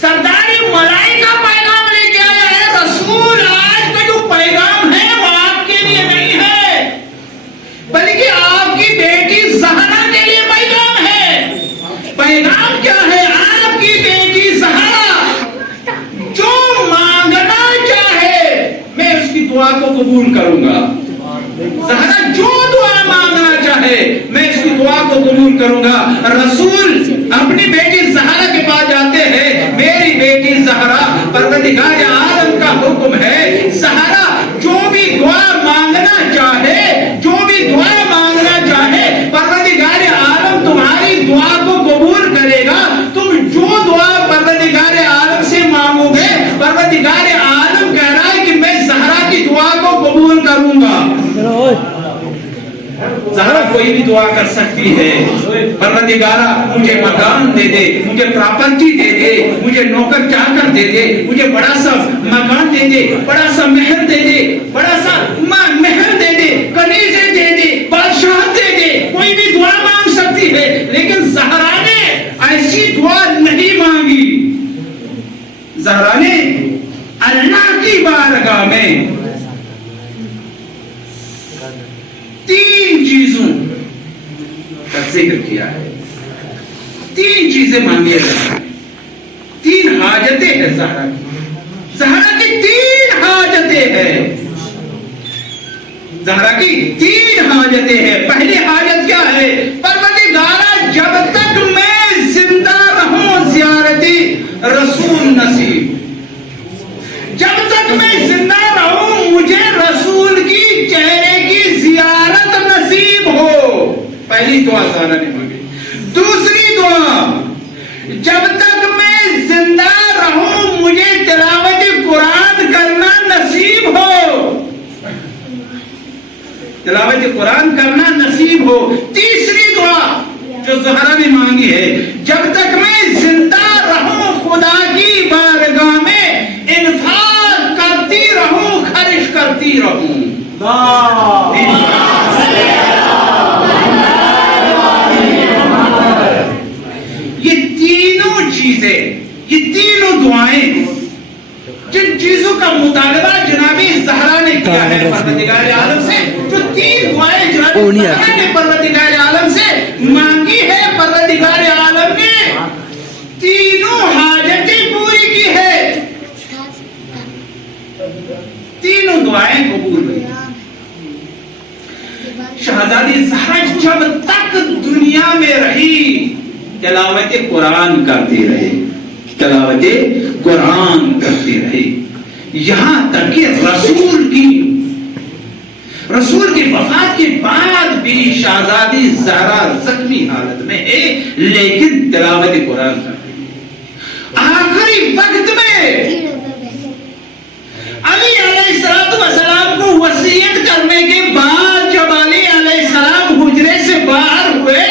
سرداری ملائکہ پیغام لے کے آیا ہے. رسول آج کا جو پیغام ہے وہ آپ کے لیے نہیں ہے بلکہ آپ کی بیٹی زہرا کے لیے پیغام ہے. پیغام کیا ہے؟ آپ کی بیٹی زہرا جو مانگنا چاہے میں اس کی دعا کو قبول کروں گا. زہرا جو دعا مانگنا چاہے میں اس کی دعا کو قبول کروں گا. رسول اپنی بیٹی زہرا کے پاس جاتے ہیں. میری بیٹی زہرا، پروردگار عالم کا حکم ہے زہرا جو بھی دعا مانگنا چاہے، جو بھی دعا مانگنا چاہے پروردگار عالم تمہاری دعا کو قبول کرے گا. تم جو دعا پروردگار عالم سے مانگو گے پروردگار عالم کہہ رہا ہے کہ میں زہرا کی دعا کو قبول کروں گا. زہرا کوئی بھی دعا کر سکتی ہے. پروردگارا مجھے مکان دے دے، مجھے پراپرٹی دے دے، مجھے نوکر چاکر دے دے، مجھے بڑا سا مکان دے دے، بڑا سا محل دے دے، بڑا سا محل دے دے، کنیزیں دے دے، بادشاہ دے دے. کوئی بھی دعا مانگ سکتی ہے لیکن زہرا نے ایسی دعا نہیں مانگی. زہرا نے اللہ کی بارگاہ میں تین چیزوں کا ذکر کیا ہے. تین چیزیں مانگی ہیں. تین حاجتیں ہیں زہرا کی. زہرا کی تین حاجتیں ہیں. زہرا کی تین حاجتیں ہیں. پہلی حاجت کیا ہے؟ پروردگارا جب تک میں زندہ رہوں زیارتی رسول نصیب. جب تک میں زندہ رہوں مجھے رسول کی چہرے کی زیارت نصیب ہو. پہلی دعا زہرا نے مانگی. دوسری دعا، جب تک میں زندہ رہوں مجھے تلاوت قرآن کرنا نصیب ہو. تلاوت قرآن کرنا نصیب ہو. تیسری دعا جو زہرا نے مانگی ہے، جب تک میں زندہ رہوں خدا کی بارگاہ میں انفاق کرتی رہوں، خرچ کرتی رہوں. یہ تینوں چیزیں، یہ تینوں دعائیں جن چیزوں کا مطالبہ جناب زہرا نے کیا ہے پروردگار عالم سے، جو تین دعائیں جناب زہرا نے پروردگار عالم سے مانگی ہے، پروردگار عالم نے تینوں حاجتیں پوری کی ہے. تینوں دعائیں قبول ہوئی. شہزادی زہرا جب تک دنیا میں رہی تلاوت قرآن کرتی رہی، تلاوت قرآن کرتی رہی، یہاں تک کہ رسول کی وفات کے بعد بھی شہزادی زہرا زخمی حالت میں ہے لیکن تلاوت قرآن کرتی ہے. آخری وقت میں علی علیہ السلام کو وصیت کرنے کے بعد جب علی علیہ السلام حجرے سے باہر ہوئے،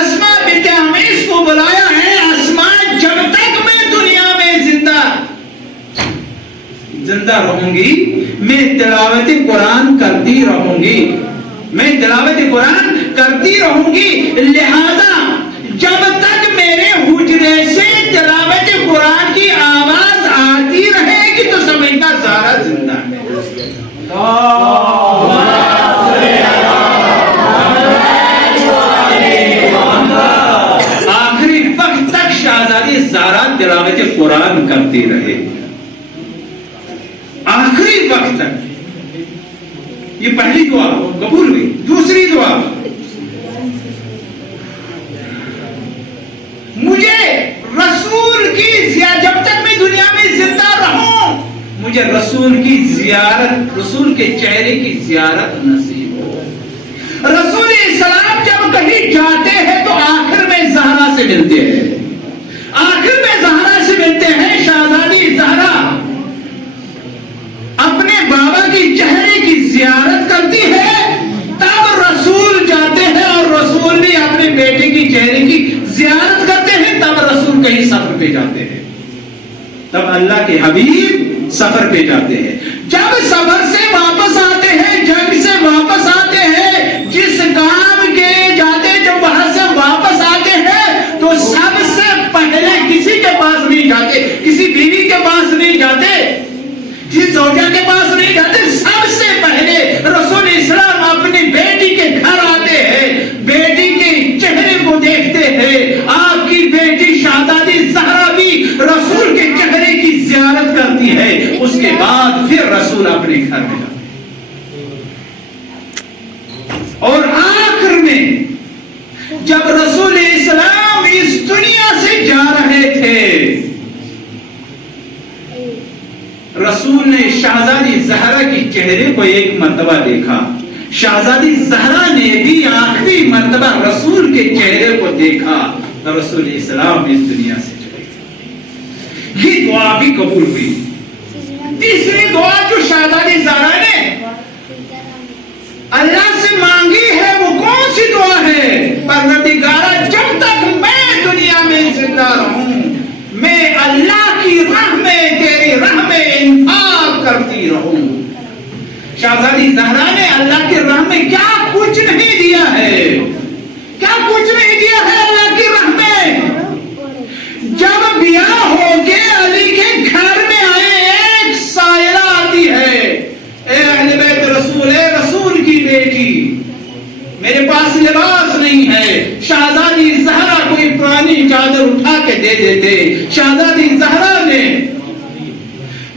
اسماء بنت عمیس کو بلایا ہے. اسماء جب تک میں دنیا میں زندہ رہوں گی میں تلاوت قرآن کرتی رہوں گی، میں تلاوت قرآن کرتی رہوں گی. لہذا جب تک میرے حجرے سے تلاوت قرآن کی آواز آتی رہے گی تو سمجھنا زہرا زندہ ہے. آخری وقت تک شہزادی زہرا تلاوت قرآن کرتی رہے. آخری وقت تک. یہ پہلی دعا قبول ہوئی. دوسری دعا، مجھے رسول کی جب تک میں دنیا میں زندہ رہوں مجھے رسول کی زیارت، رسول کے چہرے کی زیارت نصیب ہو. رسول اسلام جب کہیں جاتے ہیں تو آخر میں زہرا سے ملتے ہیں. آخر میں زہرا سے ملتے ہیں. شہزادی زہرا اپنے بابا کی چہرے کی زیارت کرتی ہے، تب رسول جاتے ہیں اور رسول بھی اپنے بیٹے کی چہرے کی زیارت کرتے ہیں. تب رسول کہیں سفر پہ جاتے ہیں، تب اللہ کے حبیب سفر پہ جاتے ہیں. جب سفر سے واپس آتے ہیں، جنگ سے واپس آتے ہیں، جس کام کے جاتے جب وہاں سے واپس آتے ہیں تو سب سے پہلے کسی کے پاس نہیں جاتے, جس زوجہ کے پاس نہیں جاتے, سب سے پہلے رسول اسلام اپنی بیٹی کے گھر آتے ہیں, بیٹی کے چہرے کو دیکھتے ہیں. آپ کی بیٹی شہزادی زہرا بھی رسول کے چہرے کی زیارت کرتی ہے, اس کے بعد پھر رسول اپنے گھر میں جاتے. اور آخر میں جب رسول اسلام اس دنیا سے جا رہے تھے, رسول نے شہزادی زہرا کی چہرے کو ایک مرتبہ دیکھا. شہزادی زہرا نے بھی آخری مرتبہ رسول کے چہرے کو دیکھا تو رسول اسلام اس دنیا سے چلے گئے. یہ دعا بھی قبول ہوئی. تیسری دعا جو شہزادی زہرا نے اللہ سے مانگی ہے وہ کون سی دعا ہے؟ پروردگارا, جب تک میں دنیا میں زندہ رہوں میں اللہ کی راہ میں تیری راہ میں انفاق کرتی رہوں. شہزادی زہرا نے اللہ کی راہ میں کیا کچھ نہیں دیا ہے, کیا کچھ نہیں دیا ہے اللہ کی راہ میں. جب بیاہ ہو کے علی کے گھر میں آئے, ایک سائلہ آتی ہے, اے اہل بیت رسول, اے رسول کی بیٹی, میرے پاس لباس نہیں ہے. شہزادی زہرا کوئی پرانی چادر اٹھا کے دے دیتے. شہزادی زہرا نے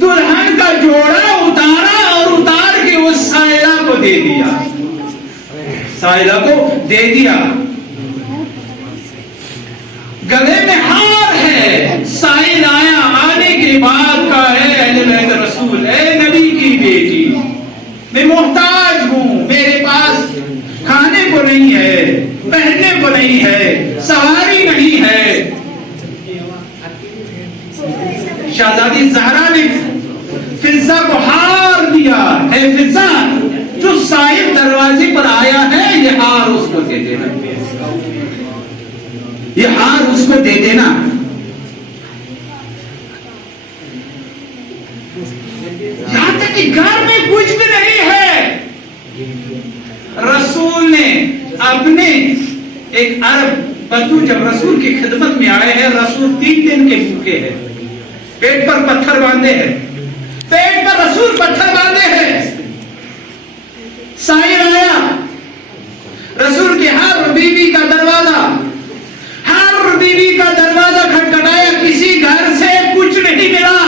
دلہن کا جوڑا اتارا اور اتار کے اس سائلہ کو دے دیا, سائلہ کو دے دیا. گلے میں ہار ہے. سائل آیا, آنے کے بعد کہا, اے اہل بیت رسول, اے نبی کی بیٹی, میں محتاج ہوں, میرے پاس کھانے کو نہیں ہے, پہننے کو نہیں ہے, سواری نہیں ہے. شہزادی زہرا نے فضہ کو ہار دیا. اے فضہ, جو سائل دروازے پر آیا ہے یہ ہار اس کو دے دینا, یہ ہار اس کو دے دینا. یہاں تک کہ گھر میں کچھ بھی نہیں ہے. رسول نے اپنے ایک عرب بدو جب رسول کی خدمت میں آئے ہیں, رسول 3 دن کے بھوکے ہیں, پیٹ پر پتھر باندھے ہیں, پیٹ پر رسول پتھر باندھے ہیں. سائل آیا, رسول کی ہر بیوی کا دروازہ, ہر بیوی کا دروازہ کھٹکھٹایا, کسی گھر سے کچھ نہیں ملا.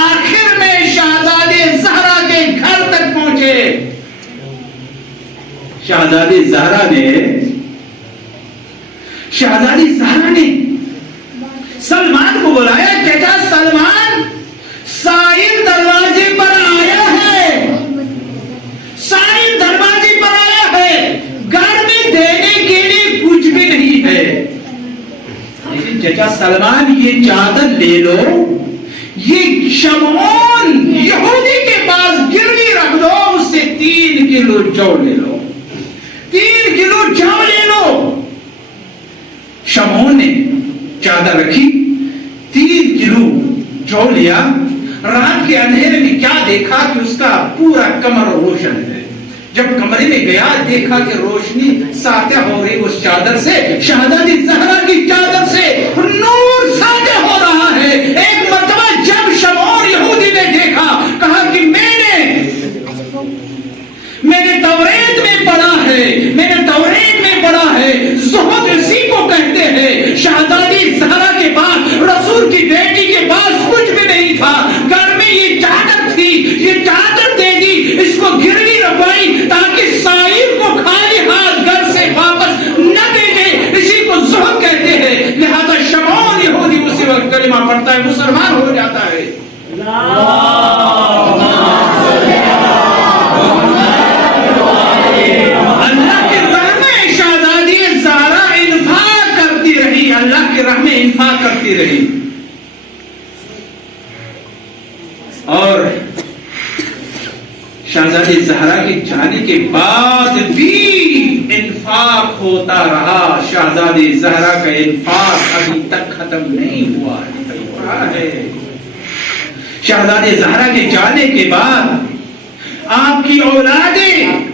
آخر میں شہزادی زہرا کے گھر تک پہنچے. شہزادی زہرا نے سلمان کو بلایا. چچا سلمان, سائل دروازے پر آیا ہے, سائل دروازے پر آیا ہے, گھر میں دینے کے لیے کچھ بھی نہیں ہے. لیکن چچا سلمان, یہ چادر لے لو, یہ شمعون یہودی کے پاس گروی رکھ دو, اس سے 3 کلو جو لے لو, 3 کلو جو لے لو. شمعون نے چادر رکھی, 3 کلو جو لیا. رات کے اندھیرے میں کیا دیکھا کہ اس کا پورا کمر روشن ہے. جب کمرے میں گیا دیکھا کہ روشنی ساطع ہو رہی اس چادر سے, شہزادی زہرا کی چادر سے نور ساطع ہو رہا ہے. ایک مرتبہ جب شمعون یہودی نے دیکھا, کہا کہ میں نے توریت میں پڑھا ہے, میں نے توریت میں پڑھا ہے, زہد اسی کو کہتے ہیں. شہزادی زہرا کے پاس, رسول کی بیٹی کے پاس کچھ بھی نہیں تھا, گھر میں یہ چادر تھی, یہ چادر دے دی, اس کو گروی رکھوائی تاکہ سائل کو خالی ہاتھ گھر سے واپس نہ دے دے. اسی کو زہد کہتے ہیں. لہذا شمعون یہودی اسی وقت کلمہ پڑھتا ہے, مسلمان ہو جاتا ہے. اللہ کی راہ میں شہزادی زہرا انفاق کرتی رہی, اللہ کی راہ میں انفاق کرتی رہی. اور شہزادی زہرا کے جانے کے بعد بھی انفاق ہوتا رہا. شہزادی زہرا کا انفاق ابھی تک ختم نہیں ہوا ہے. شہزادی زہرا کے جانے کے بعد آپ کی اولادیں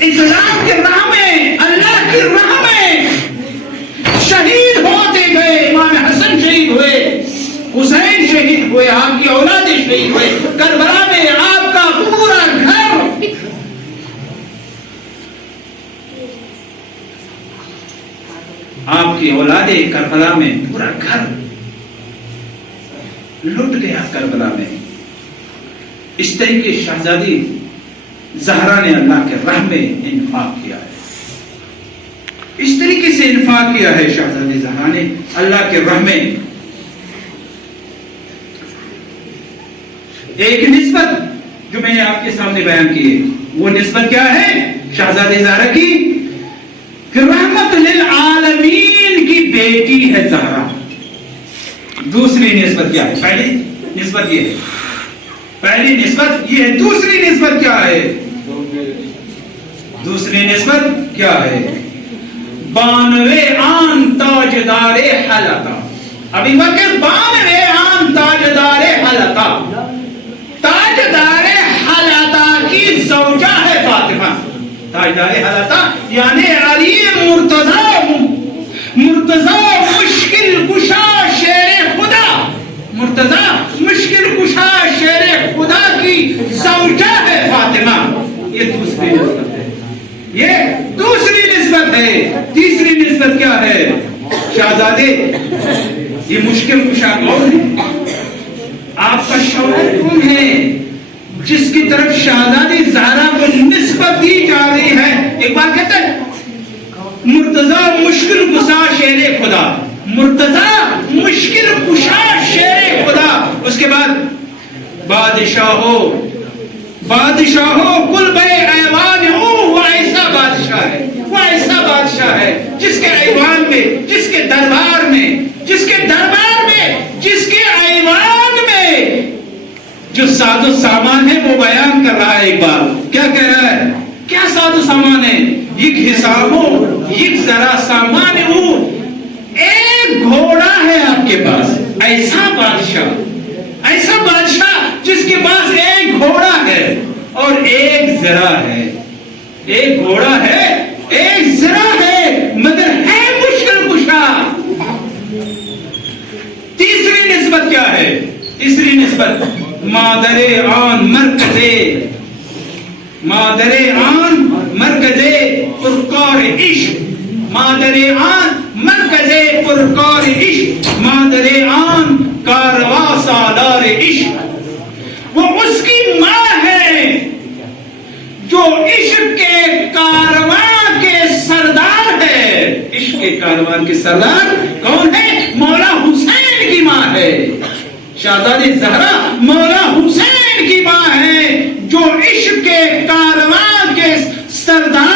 اسلام کی راہ میں, اللہ کی راہ میں شہید ہوتے گئے. امام حسن شہید ہوئے, حسین شہید ہوئے, آپ شہید ہوئے. کربلا میں آپ کا پورا گھر آپ کی اولاد کربلا میں پورا گھر لٹ گیا کربلا میں. اس طریقے شہزادی زہرا نے اللہ کے راہ میں انفاق کیا ہے. اس طریقے سے انفاق کیا ہے شہزادی زہرا نے اللہ کے راہ میں. ایک نسبت جو میں نے آپ کے سامنے بیان کی ہے وہ نسبت کیا ہے شہزادی زہرا کی کہ رحمت للعالمین کی بیٹی ہے زہرا. دوسری نسبت کیا ہے؟ پہلی نسبت یہ ہے، پہلی نسبت یہ ہے. دوسری نسبت کیا ہے؟ دوسری نسبت کیا ہے؟ 92 آن تاجدار حلقہ. ابھی بکر 92 آن تاجدار حلقہ. تاجدار حلقہ کی زوجہ ہے فاطمہ. تاجدار حلقہ یعنی علی مرتضی مشکل کشا شیر خدا. مرتضی مشکل کشا شیر خدا کی زوجہ ہے فاطمہ. یہ دوسری نسبت ہے، یہ دوسری نسبت ہے. تیسری نسبت کیا ہے شہزادے؟ یہ مشکل کشا کون ہے؟ آپ کا شوہر کون ہے جس کی طرف شہزادی زہرا کو نسبت دی جا رہی ہے؟ ایک بار کہتے ہیں مرتضی مشکل کشا شیر خدا. مرتضی مشکل کشا شیر خدا. اس کے بعد بادشاہو کل بے ایوان ہوں. وہ ایسا بادشاہ ہے، وہ ایسا بادشاہ ہے جس کے ایوان میں، جس کے دربار میں، جس کے دربار میں، جس کے ایوان میں جو ساز و سامان ہے وہ بیان کر رہا ہے. ایک بار کیا کہہ رہا ہے؟ کیا ساز و سامان ہے؟ یک حسابو یک ذرا سامان ہو. ایک گھوڑا ہے آپ کے پاس. ایسا بادشاہ، ایسا بادشاہ جس کے پاس ایک گھوڑا ہے اور ایک ذرا ہے. ایک گھوڑا ہے، ایک ذرا ہے، مگر ہے مشکل کشا. تیسری نسبت کیا ہے؟ تیسری نسبت مادر آن مرکزے، مادر آن مرکزے پرکار عشق. مادر آن مرکزے پرکار عشق، مادر آن کارواں سالار عشق. وہ اس کی ماں ہے جو عشق کے کارواں کے سردار ہے. عشق کے کارواں کے سردار کون ہے؟ مولا حسین کی ماں ہے. شہزادی زہرا مولا حسین کی ماں ہے جو عشق کے کارواں کے سردار